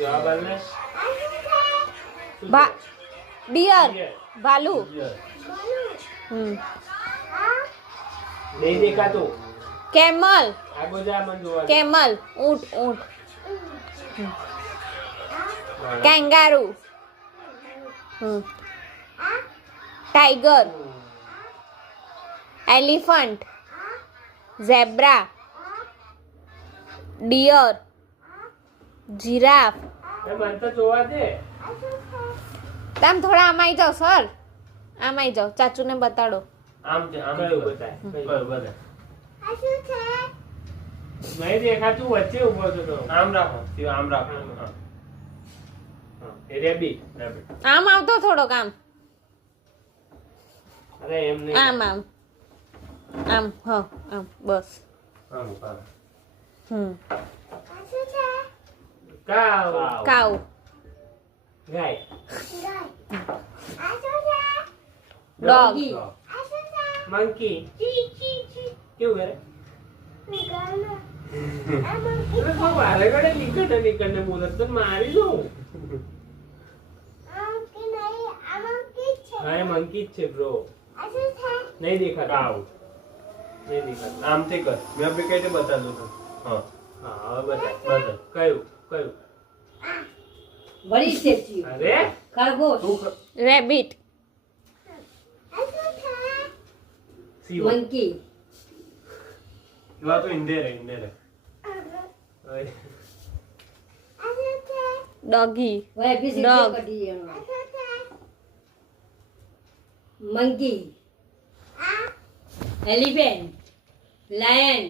જવાબ આલ ને. ડિયર ભાલુ નહીં દેખાતું. કેમલ આગળ જા મને જોવા દે. કેમલ ઊંટ ઊંટ kangaroo tiger elephant zebra deer giraffe એ મને તો જોવા દે. તમે થોડા આમ આવી જાઓ સર આમ આવી જાઓ ચાચુને બતાડો આમ કયું બતાય? કયું બતાય? નહીં દેખાતું, વચ્ચે ઊભો છો તો. આમ રાખો, સીધો આમ રાખો. હા. હા, એ રેબિટ. આમ આવતો થોડોક આમ અરે એમ નહીં. આમ આમ આમ હા આમ બસ આમ, આમ. Cow cow. ગાય. Dog monkey. કેવું કરે? અરે તો વારે ઘડે નીકળને બોલત તો મારી દઉં. હા, એ મંકી જ છે બ્રો. નહીં દેખાતું. કાવ. નહીં દેખાતું. આમથી કર. મેં આપણે કઈ રીતે બતાવ્યું હતું. હા. હા, હવે બતાય. કયું? કયું? વળી સ્ટેચ્યુ અરે ખરગોશ રેબિટ સીવો. મંકી સીવા તો ઈંડે રે. ડોગી વળી પીસી Dog. કટી જણો મંકી એલિફન્ટ લાયન